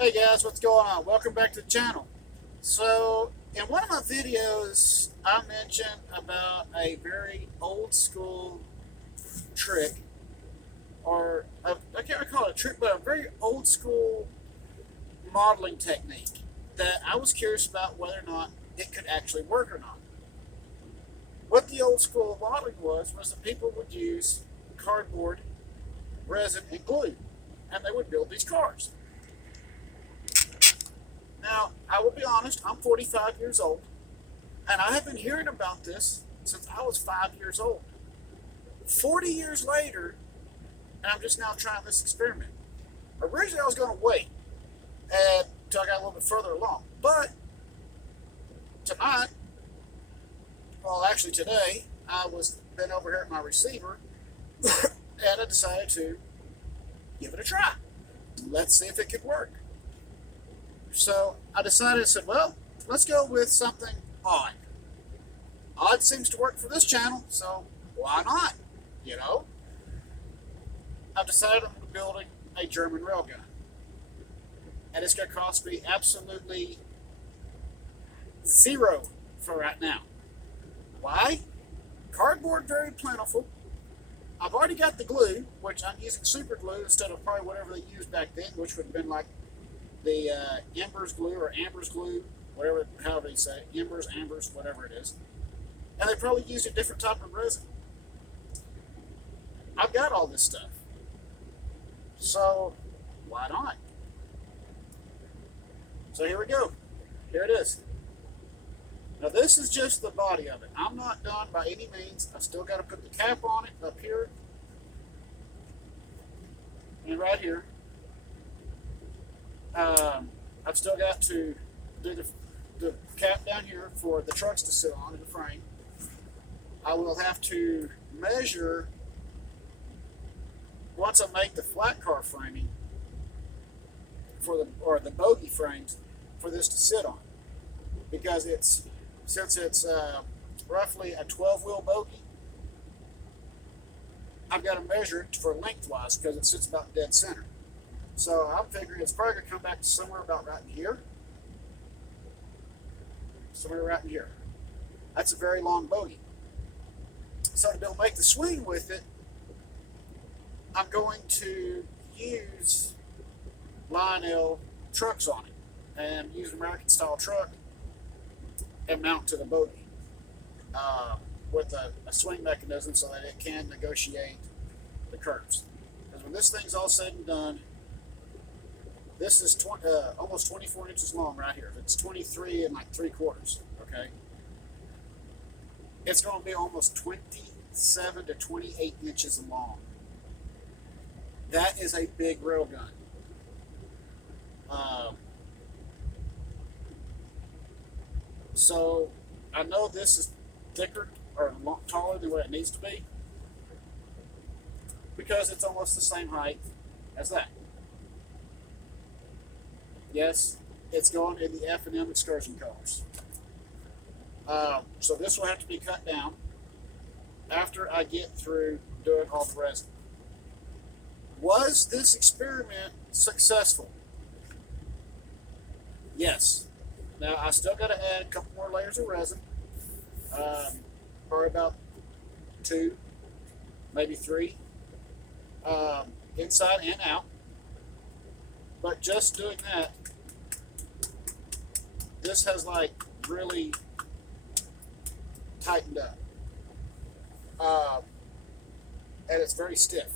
Hey guys, what's going on? Welcome back to the channel. So, in one of my videos, I mentioned about a very old school trick, or I can't call it a trick, but a very old school modeling technique that I was curious about whether or not it could actually work or not. What the old school modeling was that people would use cardboard, resin, and glue, and they would build these cars. Now, I will be honest, I'm 45 years old, and I have been hearing about this since I was 5 years old. 40 years later, and I'm just now trying this experiment. Originally, I was going to wait until I got a little bit further along, but tonight, well, actually today, I was been over here at my receiver, and I decided to give it a try. Let's see if it could work. So I decided, I said, well, let's go with something odd. Odd seems to work for this channel, so why not? You know? I've decided I'm building a German railgun. And it's going to cost me absolutely zero for right now. Why? Cardboard, very plentiful. I've already got the glue, which I'm using super glue instead of probably whatever they used back then, which would have been like the Embers glue or Ambers glue, whatever, however you say it, Embers, Ambers, whatever it is. And they probably used a different type of resin. I've got all this stuff. So, why not? So here we go. Here it is. Now this is just the body of it. I'm not done by any means. I still got to put the cap on it up here and right here. I've still got to do the cap down here for the trucks to sit on in the frame. I will have to measure, once I make the flat car framing for the bogie frames for this to sit on, because since it's roughly a 12-wheel bogie, I've got to measure it for lengthwise because it sits about dead center. So I'm figuring it's probably going to come back to somewhere about right in here. Somewhere right in here. That's a very long bogie. So to be able to make the swing with it, I'm going to use Lionel trucks on it and use an American style truck and mount to the bogie with a swing mechanism so that it can negotiate the curves. Because when this thing's all said and done, this is almost 24 inches long right here. It's 23 and like 3/4, okay? It's going to be almost 27 to 28 inches long. That is a big railgun. So I know this is thicker or taller than what it needs to be because it's almost the same height as that. Yes, it's going in the F&M excursion colors. So this will have to be cut down after I get through doing all the resin. Was this experiment successful? Yes. Now I still got to add a couple more layers of resin, or about 2, maybe 3, inside and out. But just doing that, this has like really tightened up. And it's very stiff.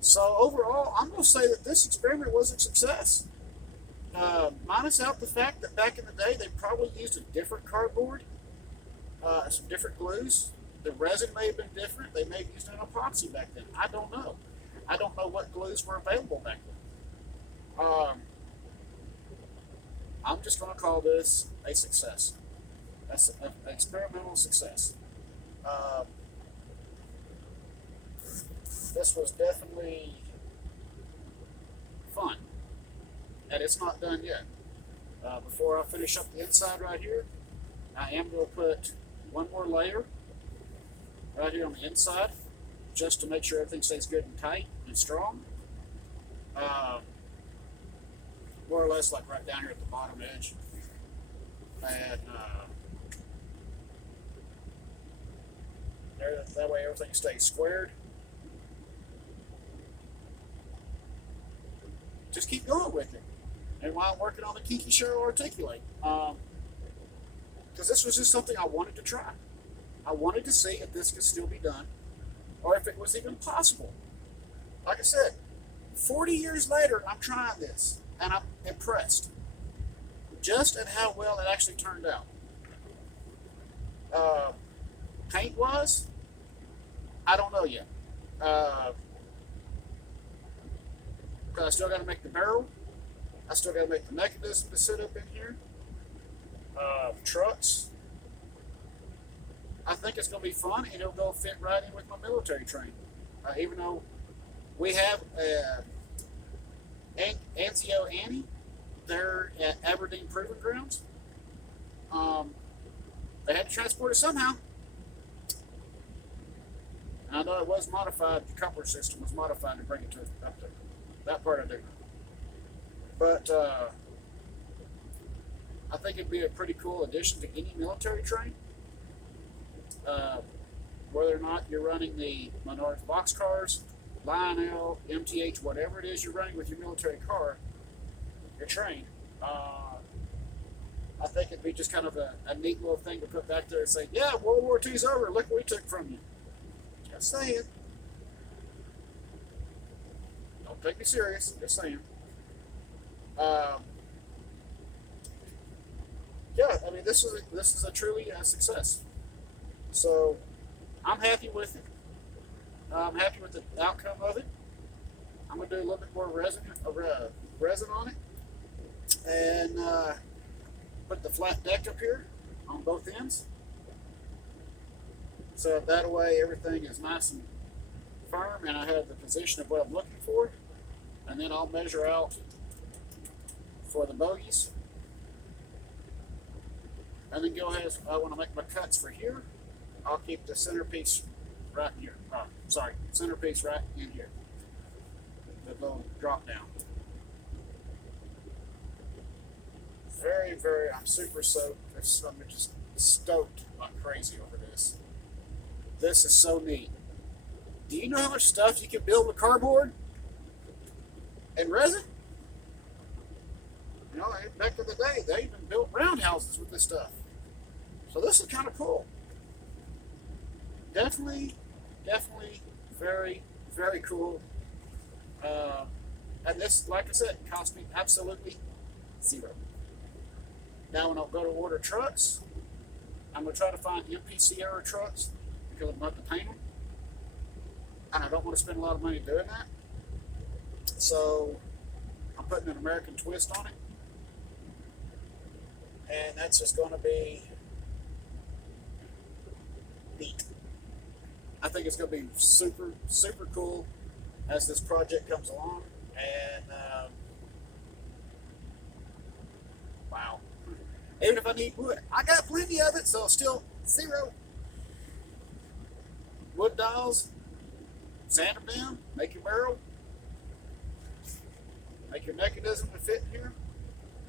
So overall, I'm going to say that this experiment was a success. Minus out the fact that back in the day, they probably used a different cardboard, some different glues. The resin may have been different. They may have used an epoxy back then. I don't know. I don't know what glues were available back then. I'm just going to call this a success. That's an experimental success. This was definitely fun, and it's not done yet. Before I finish up the inside right here, I am going to put one more layer right here on the inside, just to make sure everything stays good and tight and strong. more or less like right down here at the bottom edge. And there, that way everything stays squared. Just keep going with it. And while I'm working on the Kiki Show Articulate, because this was just something I wanted to try. I wanted to see if this could still be done, or if it was even possible. Like I said, 40 years later, I'm trying this, and I'm impressed just at how well it actually turned out. Paint-wise, I don't know yet. Because I still got to make the barrel. I still got to make the mechanism to sit up in here. Trucks. I think it's going to be fun, and it'll go fit right in with my military training. Even though we have Anzio Annie, they're at Aberdeen Proving Grounds. They had to transport it somehow. And I know it was modified, the coupler system was modified to bring it to up there. That part I do know. But I think it'd be a pretty cool addition to any military train. Whether or not you're running the Menards boxcars, Lionel, MTH, whatever it is you're running with your military car, your train, I think it'd be just kind of a neat little thing to put back there and say, yeah, World War II's over, look what we took from you. Just saying. Don't take me serious, just saying. Yeah, I mean, this is a truly a success. So I'm happy with it. I'm happy with the outcome of it. I'm gonna do a little bit more resin on it, and put the flat deck up here on both ends. So that way everything is nice and firm, and I have the position of what I'm looking for. And then I'll measure out for the bogies. And then go ahead, if I want to make my cuts for here, I'll keep the centerpiece right here. Centerpiece right in here. The little drop down. Very, very, I'm super soaked. I'm just stoked like crazy over this. This is so neat. Do you know how much stuff you can build with cardboard and resin? You know, back in the day, they even built roundhouses with this stuff. So this is kind of cool. Definitely very, very cool. And this, like I said, cost me absolutely zero. Now when I'll go to order trucks, I'm going to try to find MPC era trucks because I'm about to paint them. And I don't want to spend a lot of money doing that. So I'm putting an American twist on it. And that's just going to be neat. I think it's going to be super, super cool as this project comes along. And wow. Even if I need wood, I got plenty of it, so still zero. Wood dials, sand them down, make your barrel, make your mechanism to fit in here,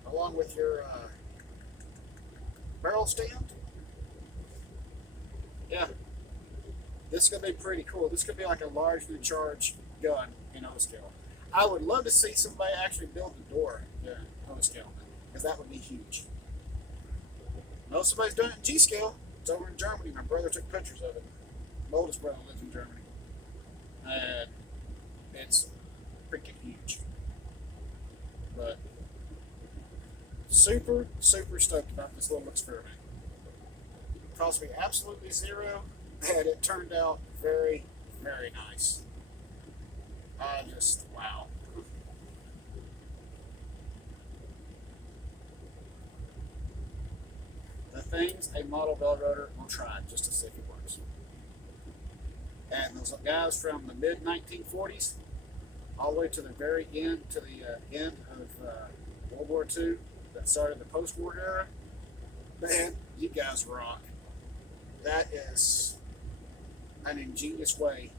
along with your barrel stand. Yeah, this is going to be pretty cool. This could be like a largely charged gun in O-scale. I would love to see somebody actually build the door in O-scale, because that would be huge. No, somebody's done it in G-scale. It's over in Germany. My brother took pictures of it. My oldest brother lives in Germany. And it's freaking huge. But super, super stoked about this little experiment. It cost me absolutely zero, and it turned out very, very nice. I just, wow. The things a model bell rotor will try just to see if it works. And those guys from the mid 1940s all the way to the very end, to the end of World War II, that started the post-war era, man, you guys rock. That is an ingenious way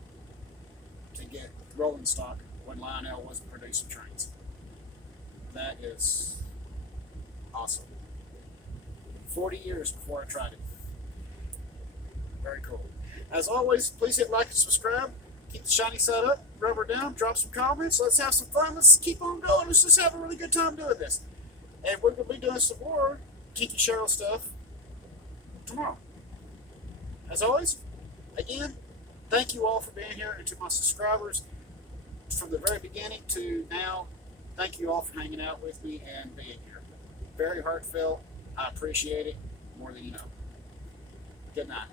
to get rolling stock when Lionel wasn't producing trains. That is awesome. 40 years before I tried it. Very cool. As always, please hit like and subscribe. Keep the shiny side up, rubber down, drop some comments. Let's have some fun. Let's keep on going. Let's just have a really good time doing this. And we're going to be doing some more Kiki Cheryl stuff tomorrow. As always, again, thank you all for being here, and to my subscribers from the very beginning to now, thank you all for hanging out with me and being here. Very heartfelt. I appreciate it more than you know. Good night.